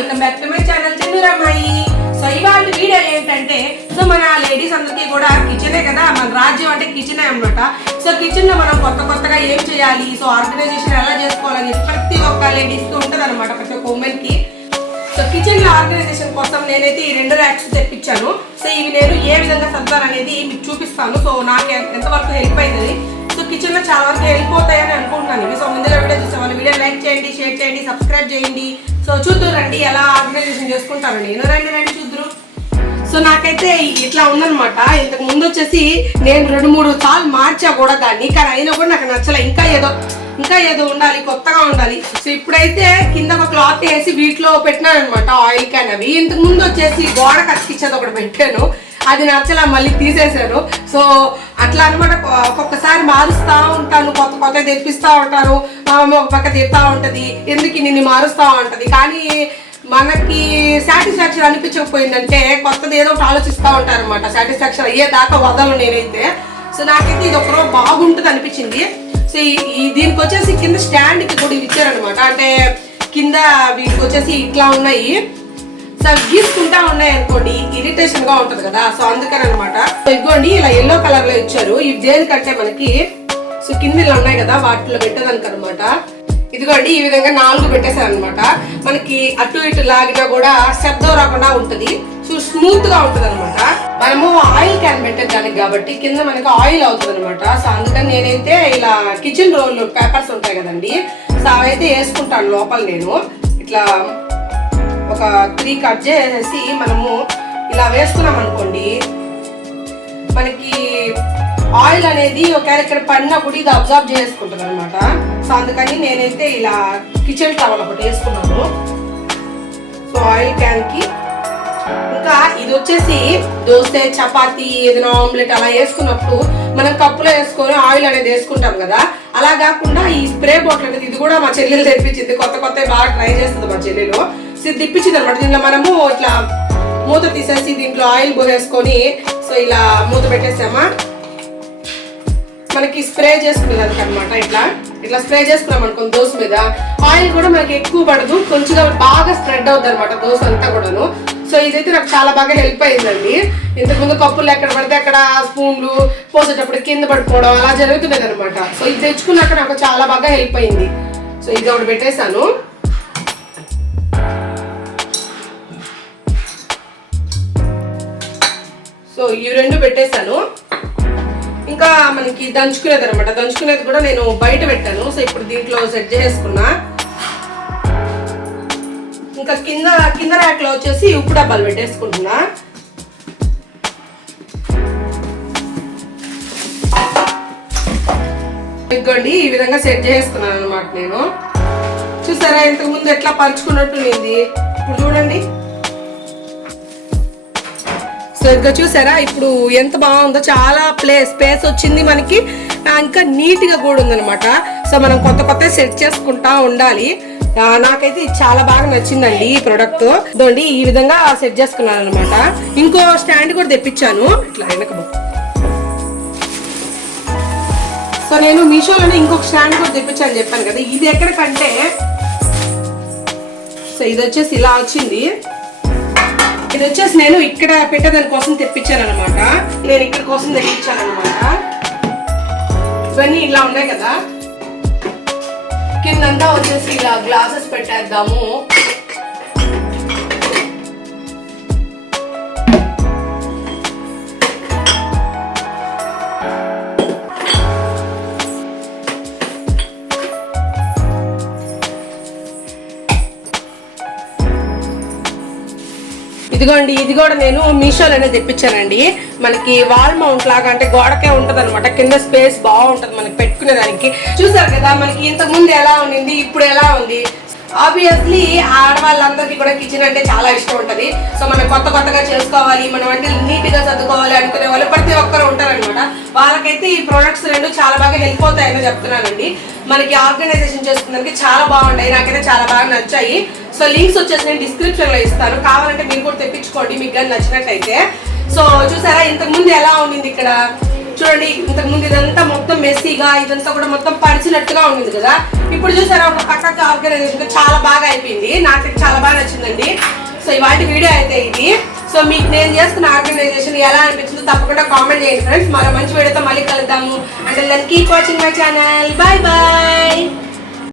Welcome back to my channel చంద్రమ్మాయి. So ఇవాళ video ఏంటంటే, సో మన లేడీస్ అందరికీ కూడా కిచెనే కదా, మన రాజ్యం అంటే కిచెనే అనమాట. సో కిచెన్ లో మనం కొత్తగా ఏం చేయాలి, సో ఆర్గనైజేషన్ ఎలా చేసుకోవాలని ప్రతి ఒక్క లేడీస్ కి ఉంటది అనమాట, ప్రతి ఒక్క ఉమెన్ కి. సో కిచెన్ లో ఆర్గనైజేషన్ కోసం నేనైతే ఈ 2 ర్యాక్స్ తెప్పించాను. సో ఇవి నేను ఏ విధంగా సర్దాను అనేది మీకు చూపిస్తాను. సో నాకు ఎంతవరకు హెల్ప్ అయింది, సో కిచెన్ లో చాలా వరకు హెల్ప్ అవుతాయని అనుకుంటున్నాను. సో ముందుగా వీడియో చూసే వాళ్ళు వీడియో లైక్ చేయండి, షేర్ చేయండి, సబ్స్క్రైబ్ చేయండి. సో చూద్దరు రండి ఎలా ఆర్గనైజేషన్ చేసుకుంటారు నేను. రండి చూద్దరు. సో నాకైతే ఇట్లా ఉందనమాట. ఇంతకు ముందు వచ్చేసి నేను 2-3 సార్లు మార్చా కూడా దాన్ని, కానీ అయినా కూడా నాకు నచ్చలే. ఇంకా ఏదో ఉండాలి, కొత్తగా ఉండాలి. సో ఇప్పుడైతే కింద ఒక క్లాత్ వేసి వీటిలో పెట్టినాను అనమాట, ఆయిల్ క్యాన్ అవి. ఇంతకు ముందు వచ్చేసి గోడ కతికిచ్చేది ఒకటి పెట్టాను, అది నచ్చలా, మళ్ళీ తీసేసాను. సో అట్లా అనమాట, ఒక్కొక్కసారి మారుస్తూ ఉంటాను, కొత్త తెప్పిస్తూ ఉంటాను. ఒక పక్క తిప్పుతూ ఉంటుంది, ఎందుకు నిన్ను మారుస్తూ ఉంటుంది. కానీ మనకి సాటిస్ఫాక్షన్ అనిపించకపోయిందంటే కొత్తది ఏదో ఒకటి ఆలోచిస్తూ ఉంటారు అనమాట. సాటిస్ఫాక్షన్ అయ్యేదాకా వదలను నేనైతే. సో నాకైతే ఇది ఒకరో బాగుంటుంది అనిపించింది. సో దీనికి వచ్చేసి కింద స్టాండ్కి కూడా ఇచ్చారనమాట. అంటే కింద వీటికి వచ్చేసి ఇట్లా ఉన్నాయి. సో గీసుకుంటా ఉన్నాయి అనుకోండి, ఇరిటేషన్ గా ఉంటది కదా. సో అందుకని అనమాట. ఇదిగోండి ఇలా ఎల్లో కలర్ లో ఇచ్చారు. ఇవి దేనికంటే మనకి, సో కింద ఇలా ఉన్నాయి కదా, వాటిలో పెట్టేదానికి అనమాట. ఇదిగోండి ఈ విధంగా 4 పెట్టేశారు అనమాట. మనకి అటు ఇటు లాగినా కూడా శబ్దం రాకుండా ఉంటది. సో స్మూత్ గా ఉంటది అనమాట. మనము ఆయిల్ క్యాన్ పెట్టేదానికి కాబట్టి కింద మనకి ఆయిల్ అవుతుంది అనమాట. సో అందుకని నేనైతే ఇలా కిచెన్ రోల్ పేపర్స్ ఉంటాయి కదండి, సో అవైతే వేసుకుంటాను లోపల. నేను ఇట్లా ఒక 3 కట్ చేసేసి మనము ఇలా వేసుకున్నాం అనుకోండి, మనకి ఆయిల్ అనేది ఒకవేళ ఇక్కడ పడినా కూడా ఇది అబ్జర్వ్ చేసుకుంటుంది అనమాట. సో అందుకని నేనైతే ఇలా కిచెన్ టవల్ ఒకటి వేసుకున్నాను. సో ఆయిల్ క్యాన్ కి. ఇంకా ఇది వచ్చేసి దోశ, చపాతి, ఏదైనా ఆమ్లెట్ అలా వేసుకున్నప్పుడు మనం కప్పులో వేసుకొని ఆయిల్ అనేది వేసుకుంటాం కదా, అలా కాకుండా ఈ స్ప్రే బాటిల్ అనేది, ఇది కూడా మా చెల్లెలు తెప్పించింది. కొత్త బాగా ట్రై చేస్తుంది మా చెల్లెలు. సో ఇది తెప్పించింది అనమాట. దీంట్లో మనము ఇట్లా మూత తీసేసి దీంట్లో ఆయిల్ పోసేసుకొని, సో ఇలా మూత పెట్టేసామా, మనకి స్ప్రే చేసుకునేదానికి అనమాట. ఇట్లా స్ప్రే చేసుకున్నాం అనుకోండి దోశ మీద, ఆయిల్ కూడా మనకి ఎక్కువ పడదు, కొంచెం బాగా స్ప్రెడ్ అవుతుంది అనమాట దోశ అంతా కూడాను. సో ఇదైతే నాకు చాలా బాగా హెల్ప్ అయిందండి. ఇంతకుముందు కప్పులు ఎక్కడ పడితే అక్కడ స్పూన్లు పోసేటప్పుడు కింద పడిపోవడం అలా జరుగుతున్నది అనమాట. సో ఇది తెచ్చుకున్నాక నాకు చాలా బాగా హెల్ప్ అయింది. సో ఇది ఒకటి పెట్టేశాను. సో ఇవి 2 పెట్టేశాను. ఇంకా మనకి దంచుకునేది అనమాట. దంచుకునేది కూడా నేను బయట పెట్టాను. సో ఇప్పుడు దీంట్లో సెట్ చేసుకున్నా. ఇంకా కింద ర్యాక్ లో వచ్చేసి ఉప్పు డబ్బాలు పెట్టేసుకుంటున్నా. ఇదిగోండి ఈ విధంగా సెట్ చేసుకున్నాను అనమాట నేను. చూసారా ఇంతకు ముందు ఎట్లా పంచుకున్నట్టు ఉంది, ఇప్పుడు చూడండి. సో ఇంకా చూసారా ఇప్పుడు ఎంత బాగుందో, చాలా స్పేస్ వచ్చింది మనకి. ఇంకా నీట్ గా కూడా ఉందనమాట. సో మనం కొత్త సెట్ చేసుకుంటా ఉండాలి. నాకైతే ఇది చాలా బాగా నచ్చిందండి ఈ ప్రోడక్ట్. ఇదండి ఈ విధంగా సెట్ చేసుకున్నాను అనమాట. ఇంకో స్టాండ్ కూడా తెప్పించాను ఇట్లా వెనక. సో నేను మీషోలోనే ఇంకొక స్టాండ్ కూడా తెప్పించాను చెప్పాను కదా. ఇది ఎక్కడికంటే, సో ఇది వచ్చేసి ఇలా వచ్చింది. ఇది వచ్చేసి నేను ఇక్కడ పెట్టేదాని కోసం తెప్పించాను అనమాట. నేను ఇక్కడ కోసం తెప్పించాను అనమాట. ఇవన్నీ ఇలా ఉన్నాయి కదా, కిందంతా వచ్చేసి ఇలా గ్లాసెస్ పెట్టేద్దాము. ఇదిగోండి ఇది కూడా నేను మీషోలోనే తెప్పించానండి. మనకి వాల్ మౌంట్ లాగా, అంటే గోడకే ఉంటది అనమాట. కింద స్పేస్ బాగుంటది మనకి పెట్టుకునేదానికి. చూసారు కదా మనకి ఇంతకు ముందు ఎలా ఉండింది, ఇప్పుడు ఎలా ఉంది. ఆబ్వియస్లీ ఆడవాళ్ళందరికీ కూడా కిచెన్ అంటే చాలా ఇష్టం ఉంటది. సో మనం కొత్తగా చేసుకోవాలి, మనం అంటే నీట్ గా చదువుకోవాలి అనుకునే వాళ్ళు ప్రతి ఒక్కరు ఉంటారనమాట. వాళ్ళకైతే ఈ ప్రొడక్ట్స్ 2 చాలా బాగా హెల్ప్ అవుతాయని చెప్తున్నానండి. మనకి ఆర్గనైజేషన్ చేసుకున్నానికి చాలా బాగుంటాయి, నాకైతే చాలా బాగా నచ్చాయి. సో లింక్స్ వచ్చేసి నేను డిస్క్రిప్షన్ లో ఇస్తాను, కావాలంటే మీరు కూడా తెప్పించుకోండి మీకు కానీ నచ్చినట్టయితే. సో చూసారా ఇంతకు ముందు ఎలా ఉండింది ఇక్కడ, చూడండి ఇంతకు ముందు ఇదంతా మొత్తం మెస్సీగా ఇదంతా కూడా మొత్తం పరిచినట్టుగా ఉంది కదా. ఇప్పుడు చూసారా ఒక పక్కకి ఆర్గనైజేషన్ చాలా బాగా అయిపోయింది. నాకు చాలా బాగా నచ్చిందండి. సో ఇవాళ వీడియో అయితే ఇది. సో మీకు నేను చేస్తున్న ఆర్గనైజేషన్ ఎలా అనిపించిందో తప్పకుండా కామెంట్ చేయండి ఫ్రెండ్స్. మరో మంచి వీడియోతో మళ్ళీ కలుద్దాము. అంటే keep watching my channel. Bye bye.